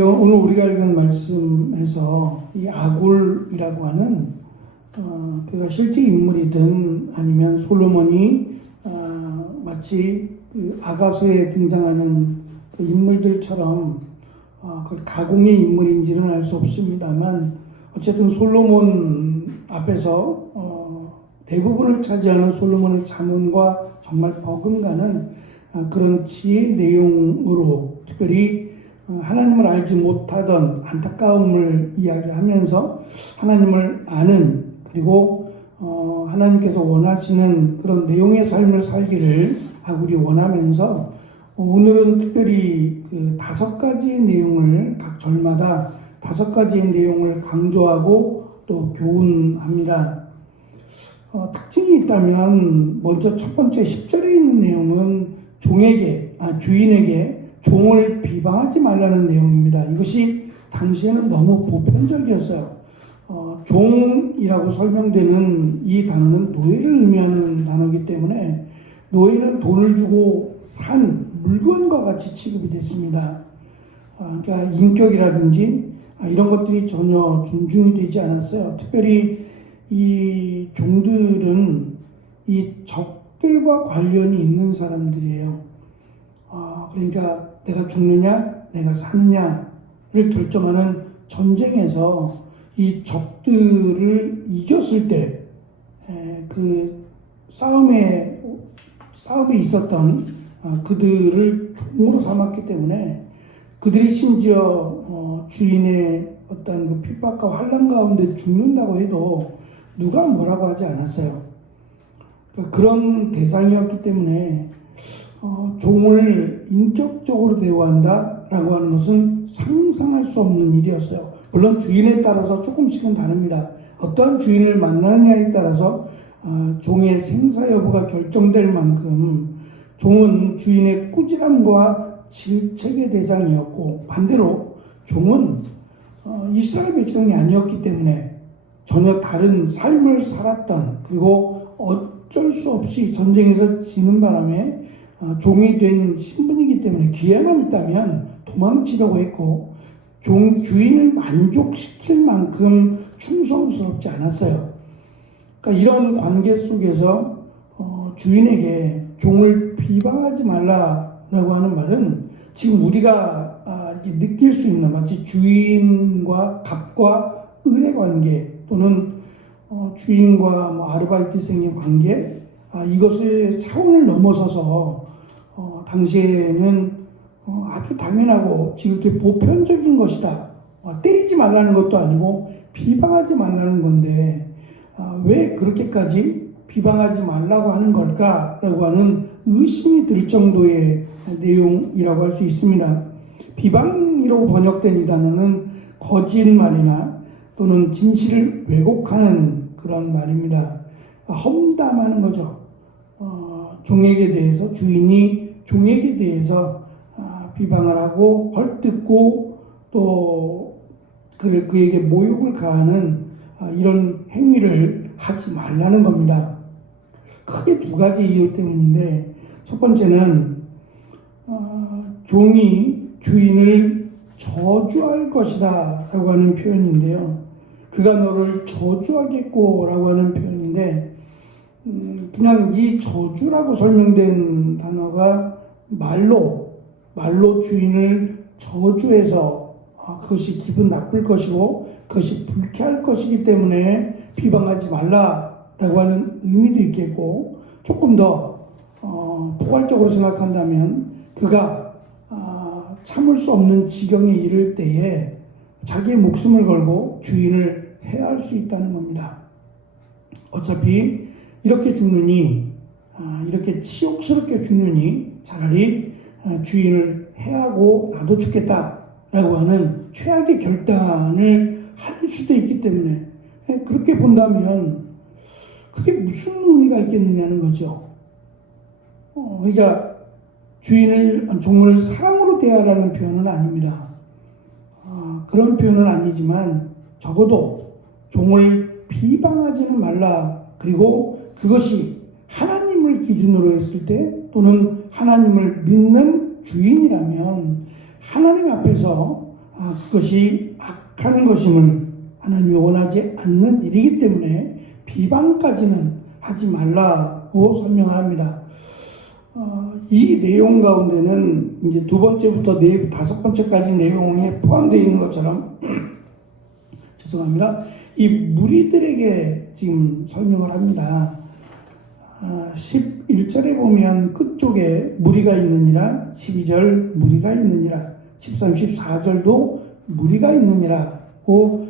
오늘 우리가 읽은 말씀에서 이 아굴이라고 하는 그가 실제 인물이든 아니면 솔로몬이 마치 그 아가서에 등장하는 그 인물들처럼 그 가공의 인물인지는 알 수 없습니다만 어쨌든 솔로몬 앞에서 대부분을 차지하는 솔로몬의 잠언과 정말 버금가는 그런 지혜의 내용으로 특별히 하나님을 알지 못하던 안타까움을 이야기하면서 하나님을 아는 그리고 하나님께서 원하시는 그런 내용의 삶을 살기를 아굴이 원하면서 오늘은 특별히 그 5가지의 내용을 각 절마다 5가지의 내용을 강조하고 또 교훈합니다. 특징이 있다면 먼저 첫 번째 10절에 있는 내용은 주인에게 종을 비방하지 말라는 내용입니다. 이것이 당시에는 너무 보편적이었어요. 종이라고 설명되는 이 단어는 노예를 의미하는 단어이기 때문에 노예는 돈을 주고 산 물건과 같이 취급이 됐습니다. 그러니까 인격이라든지 이런 것들이 전혀 존중이 되지 않았어요. 특별히 이 종들은 이 적들과 관련이 있는 사람들이에요. 그러니까 내가 죽느냐, 내가 사느냐를 결정하는 전쟁에서 이 적들을 이겼을 때 그 싸움에 있었던 그들을 종으로 삼았기 때문에 그들이 심지어 주인의 어떤 그 핍박과 환난 가운데 죽는다고 해도 누가 뭐라고 하지 않았어요. 그러니까 그런 대상이었기 때문에 종을 인격적으로 대우한다라고 하는 것은 상상할 수 없는 일이었어요. 물론 주인에 따라서 조금씩은 다릅니다. 어떠한 주인을 만나느냐에 따라서 종의 생사 여부가 결정될 만큼 종은 주인의 꾸지람과 질책의 대상이었고 반대로 종은 이스라엘 백성이 아니었기 때문에 전혀 다른 삶을 살았던 그리고 어쩔 수 없이 전쟁에서 지는 바람에 종이 된 신분이기 때문에 기회만 있다면 도망치려고 했고 주인을 만족시킬 만큼 충성스럽지 않았어요. 그러니까 이런 관계 속에서 주인에게 종을 비방하지 말라라고 하는 말은 지금 우리가 느낄 수 있는 마치 주인과 갑과 을의 관계 또는 주인과 아르바이트생의 관계 이것의 차원을 넘어서서 당시에는 아주 당연하고 지극히 보편적인 것이다. 때리지 말라는 것도 아니고 비방하지 말라는 건데 왜 그렇게까지 비방하지 말라고 하는 걸까라고 하는 의심이 들 정도의 내용이라고 할 수 있습니다. 비방이라고 번역된 이 단어는 거짓말이나 또는 진실을 왜곡하는 그런 말입니다. 험담하는 거죠. 종에게 대해서 주인이 종에게 대해서 비방을 하고 헐뜯고 또 그에게 모욕을 가하는 이런 행위를 하지 말라는 겁니다. 크게 2가지 이유 때문인데 첫 번째는 종이 주인을 저주할 것이다 라고 하는 표현인데요. 그가 너를 저주하겠고 라고 하는 표현인데 그냥 이 저주라고 설명된 단어가 말로 주인을 저주해서 그것이 기분 나쁠 것이고 그것이 불쾌할 것이기 때문에 비방하지 말라라고 하는 의미도 있겠고 조금 더 포괄적으로 생각한다면 그가 참을 수 없는 지경에 이를 때에 자기의 목숨을 걸고 주인을 해할 수 있다는 겁니다. 어차피 이렇게 죽느니 이렇게 치욕스럽게 죽느니 차라리 주인을 해하고 나도 죽겠다라고 하는 최악의 결단을 할 수도 있기 때문에 그렇게 본다면 그게 무슨 의미가 있겠느냐는 거죠. 그러니까 종을 사랑으로 대하라는 표현은 아닙니다. 그런 표현은 아니지만 적어도 종을 비방하지는 말라. 그리고 그것이 하나님을 기준으로 했을 때 또는 하나님을 믿는 주인이라면 하나님 앞에서 그것이 악한 것임을 하나님이 원하지 않는 일이기 때문에 비방까지는 하지 말라고 설명합니다. 이 내용 가운데는 이제 두 번째부터 다섯 번째까지 내용에 포함되어 있는 것처럼 죄송합니다. 이 무리들에게 지금 설명을 합니다. 11절에 보면 끝쪽에 무리가 있느니라, 12절 무리가 있느니라, 13, 14절도 무리가 있느니라고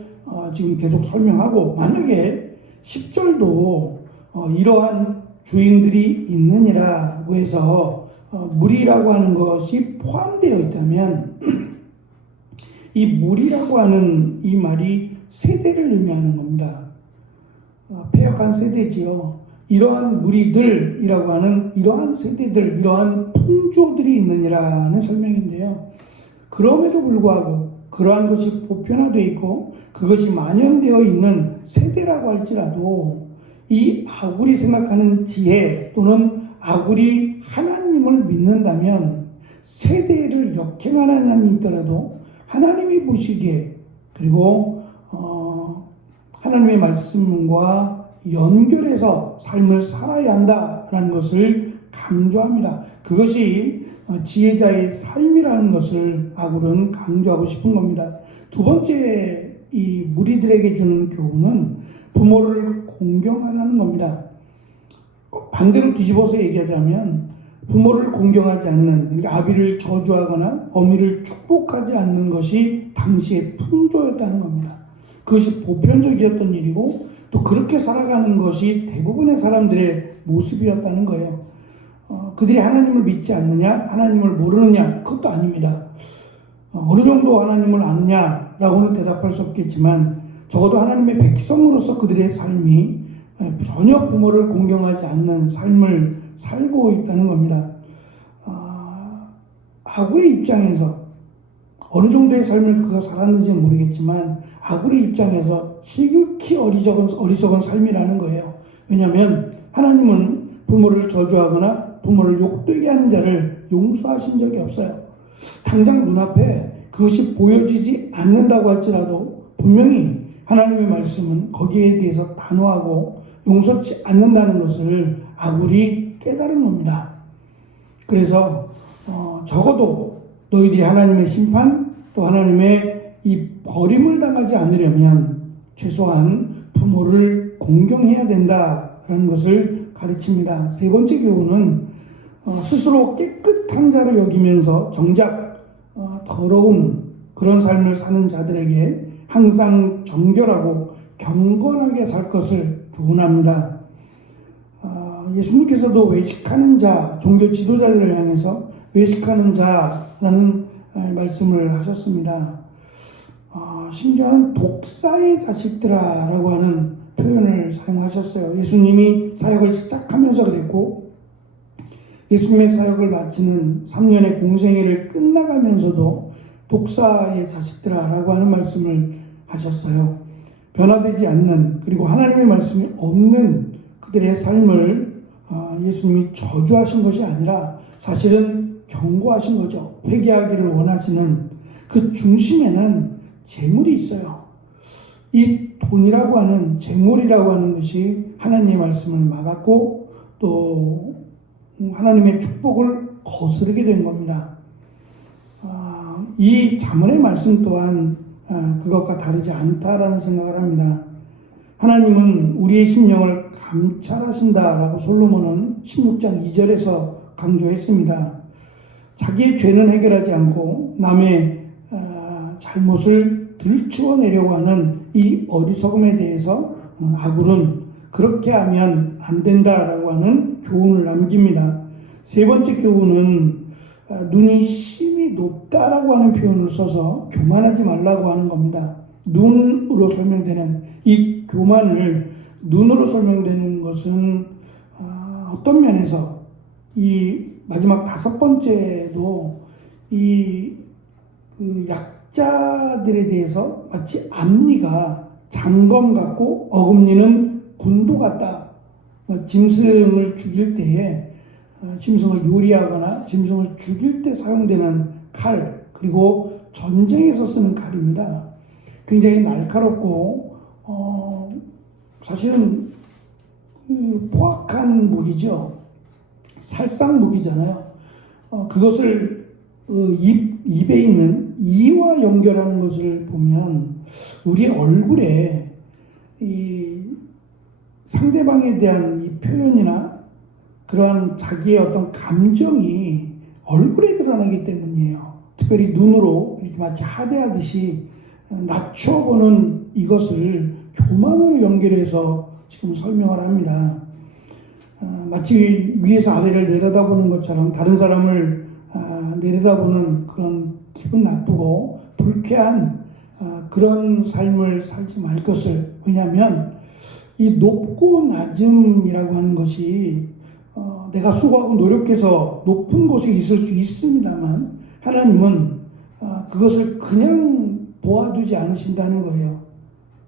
지금 계속 설명하고, 만약에 10절도 이러한 주인들이 있느니라고 해서 무리라고 하는 것이 포함되어 있다면 이 무리라고 하는 이 말이 세대를 의미하는 겁니다. 패역한 세대지요. 이러한 무리들이라고 하는 이러한 세대들, 이러한 풍조들이 있느니라는 설명인데요. 그럼에도 불구하고 그러한 것이 보편화되어 있고 그것이 만연되어 있는 세대라고 할지라도 이 아굴이 생각하는 지혜 또는 아굴이 하나님을 믿는다면 세대를 역행하는 하나님이 있더라도 하나님이 보시기에 그리고 하나님의 말씀과 연결해서 삶을 살아야 한다라는 것을 강조합니다. 그것이 지혜자의 삶이라는 것을 아굴은 강조하고 싶은 겁니다. 두 번째 이 무리들에게 주는 교훈은 부모를 공경하라는 겁니다. 반대로 뒤집어서 얘기하자면 부모를 공경하지 않는, 그러니까 아비를 저주하거나 어미를 축복하지 않는 것이 당시의 풍조였다는 겁니다. 그것이 보편적이었던 일이고 또 그렇게 살아가는 것이 대부분의 사람들의 모습이었다는 거예요. 그들이 하나님을 믿지 않느냐, 하나님을 모르느냐, 그것도 아닙니다. 어느 정도 하나님을 아느냐라고는 대답할 수 없겠지만 적어도 하나님의 백성으로서 그들의 삶이 전혀 부모를 공경하지 않는 삶을 살고 있다는 겁니다. 아굴의 입장에서 어느 정도의 삶을 그가 살았는지는 모르겠지만 아굴의 입장에서 지극히 어리석은 삶이라는 거예요. 왜냐하면 하나님은 부모를 저주하거나 부모를 욕되게 하는 자를 용서하신 적이 없어요. 당장 눈앞에 그것이 보여지지 않는다고 할지라도 분명히 하나님의 말씀은 거기에 대해서 단호하고 용서치 않는다는 것을 아굴이 깨달은 겁니다. 그래서 적어도 너희들이 하나님의 심판 또 하나님의 이 버림을 당하지 않으려면 최소한 부모를 공경해야 된다라는 것을 가르칩니다. 세 번째 교훈은 스스로 깨끗한 자로 여기면서 정작 더러운 그런 삶을 사는 자들에게 항상 정결하고 경건하게 살 것을 교훈합니다. 예수님께서도 외식하는 자, 종교 지도자들을 향해서 외식하는 자라는 말씀을 하셨습니다. 심지어는 독사의 자식들아라고 하는 표현을 사용하셨어요. 예수님이 사역을 시작하면서 그랬고 예수님의 사역을 마치는 3년의 공생애를 끝나가면서도 독사의 자식들아라고 하는 말씀을 하셨어요. 변화되지 않는, 그리고 하나님의 말씀이 없는 그들의 삶을 예수님이 저주하신 것이 아니라 사실은 경고하신 거죠. 회개하기를 원하시는 그 중심에는 재물이 있어요. 이 돈이라고 하는, 재물이라고 하는 것이 하나님의 말씀을 막았고 또 하나님의 축복을 거스르게 된 겁니다. 이 잠언의 말씀 또한 그것과 다르지 않다라는 생각을 합니다. 하나님은 우리의 심령을 감찰하신다라고 솔로몬은 16장 2절에서 강조했습니다. 자기의 죄는 해결하지 않고 남의 잘못을 들추어내려고 하는 이 어리석음에 대해서 아굴은 그렇게 하면 안 된다라고 하는 교훈을 남깁니다. 세 번째 교훈은 눈이 심히 높다라고 하는 표현을 써서 교만하지 말라고 하는 겁니다. 눈으로 설명되는 이 교만을 눈으로 설명되는 것은 어떤 면에서 이 마지막 다섯 번째도 그 약자들에 대해서 마치 앞니가 장검 같고 어금니는 군도 같다. 짐승을 죽일 때에 짐승을 요리하거나 짐승을 죽일 때 사용되는 칼, 그리고 전쟁에서 쓰는 칼입니다. 굉장히 날카롭고 사실은 포악한 무기죠. 살상 무기잖아요. 그것을 입에 있는 이와 연결하는 것을 보면 우리의 얼굴에 이 상대방에 대한 이 표현이나 그러한 자기의 어떤 감정이 얼굴에 드러나기 때문이에요. 특별히 눈으로 이렇게 마치 하대하듯이 낮춰보는 이것을 교만으로 연결해서 지금 설명을 합니다. 마치 위에서 아래를 내려다보는 것처럼 다른 사람을 내려다보는 그런 기분 나쁘고 불쾌한 그런 삶을 살지 말 것을. 왜냐하면 이 높고 낮음이라고 하는 것이 내가 수고하고 노력해서 높은 곳에 있을 수 있습니다만 하나님은 그것을 그냥 보아두지 않으신다는 거예요.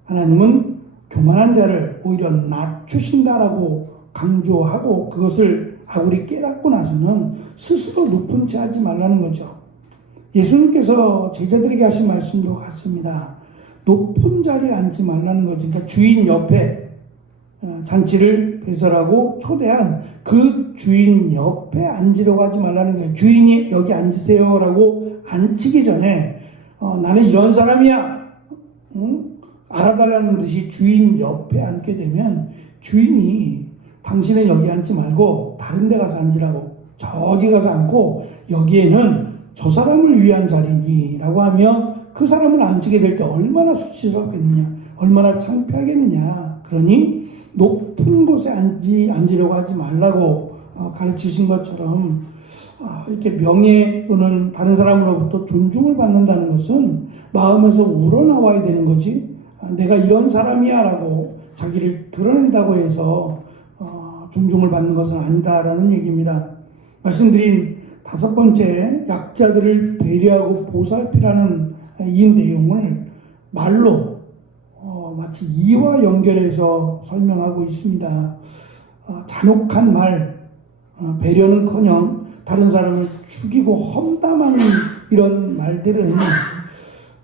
하나님은 교만한 자를 오히려 낮추신다라고 강조하고 그것을 우리 깨닫고 나서는 스스로 높은 채 하지 말라는 거죠. 예수님께서 제자들에게 하신 말씀도 같습니다. 높은 자리에 앉지 말라는 거죠. 그러니까 주인 옆에 잔치를 배설하고 초대한 그 주인 옆에 앉으려고 하지 말라는 거예요. 주인이 여기 앉으세요라고 앉히기 전에 나는 이런 사람이야. 알아달라는 듯이 주인 옆에 앉게 되면 주인이 당신은 여기 앉지 말고 다른 데 가서 앉으라고, 저기 가서 앉고 여기에는 저 사람을 위한 자리니 라고 하며 그 사람을 앉히게 될 때 얼마나 수치스럽겠느냐, 얼마나 창피하겠느냐. 그러니 높은 곳에 앉으려고 하지 말라고 가르치신 것처럼 이렇게 명예 또는 다른 사람으로부터 존중을 받는다는 것은 마음에서 우러나와야 되는 거지, 내가 이런 사람이야 라고 자기를 드러낸다고 해서 존중을 받는 것은 아니다라는 얘기입니다. 말씀드린 다섯 번째, 약자들을 배려하고 보살피라는 이 내용을 말로 마치 이와 연결해서 설명하고 있습니다. 잔혹한 말, 배려는커녕 다른 사람을 죽이고 험담하는 이런 말들은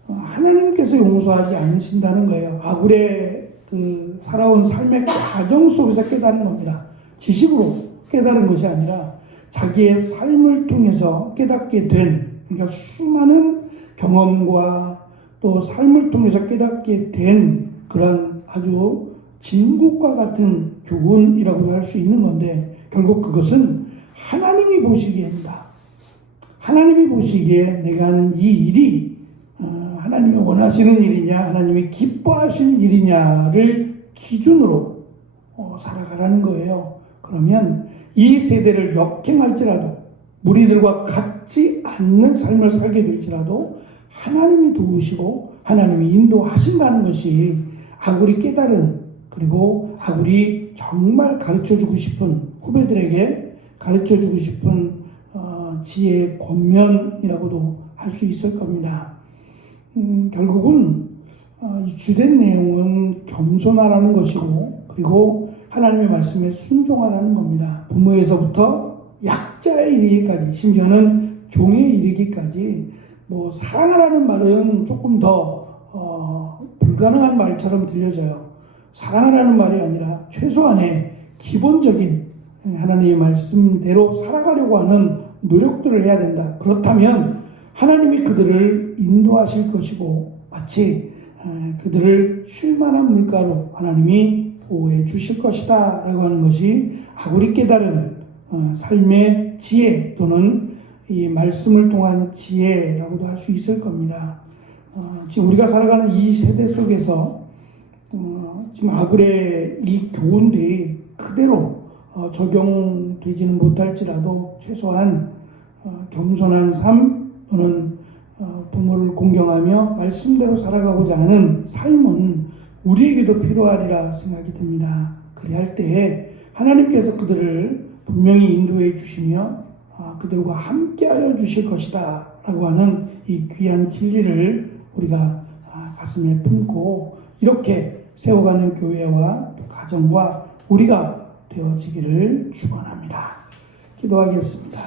하나님께서 용서하지 않으신다는 거예요. 아굴의 그 살아온 삶의 과정 속에서 깨달은 겁니다. 지식으로 깨달은 것이 아니라 자기의 삶을 통해서 깨닫게 된, 그러니까 수많은 경험과 또 삶을 통해서 깨닫게 된 그런 아주 진국과 같은 교훈이라고도 할 수 있는 건데, 결국 그것은 하나님이 보시기에입니다. 하나님이 보시기에 내가 하는 이 일이 하나님이 원하시는 일이냐, 하나님이 기뻐하시는 일이냐를 기준으로 살아가라는 거예요. 그러면 이 세대를 역행할지라도, 무리들과 같지 않는 삶을 살게 될지라도 하나님이 도우시고 하나님이 인도하신다는 것이 아굴이 깨달은, 그리고 아굴이 정말 가르쳐주고 싶은, 후배들에게 가르쳐주고 싶은 지혜의 권면이라고도 할 수 있을 겁니다. 결국은 주된 내용은 겸손하라는 것이고, 그리고 하나님의 말씀에 순종하라는 겁니다. 부모에서부터 약자에 이르기까지, 심지어는 종에 이르기까지. 사랑하라는 말은 조금 더 불가능한 말처럼 들려져요. 사랑하라는 말이 아니라 최소한의 기본적인 하나님의 말씀대로 살아가려고 하는 노력들을 해야 된다. 그렇다면 하나님이 그들을 인도하실 것이고, 마치 그들을 쉴만한 물가로 하나님이 보호해 주실 것이다 라고 하는 것이 아굴이 깨달은 삶의 지혜, 또는 이 말씀을 통한 지혜라고도 할 수 있을 겁니다. 지금 우리가 살아가는 이 세대 속에서 지금 아굴의 이 교훈들이 그대로 적용되지는 못할지라도 최소한 겸손한 삶, 또는 부모를 공경하며 말씀대로 살아가고자 하는 삶은 우리에게도 필요하리라 생각이 듭니다. 그리할 때에 하나님께서 그들을 분명히 인도해 주시며 그들과 함께하여 주실 것이다 라고 하는 이 귀한 진리를 우리가 가슴에 품고 이렇게 세워가는 교회와 또 가정과 우리가 되어지기를 축원합니다. 기도하겠습니다.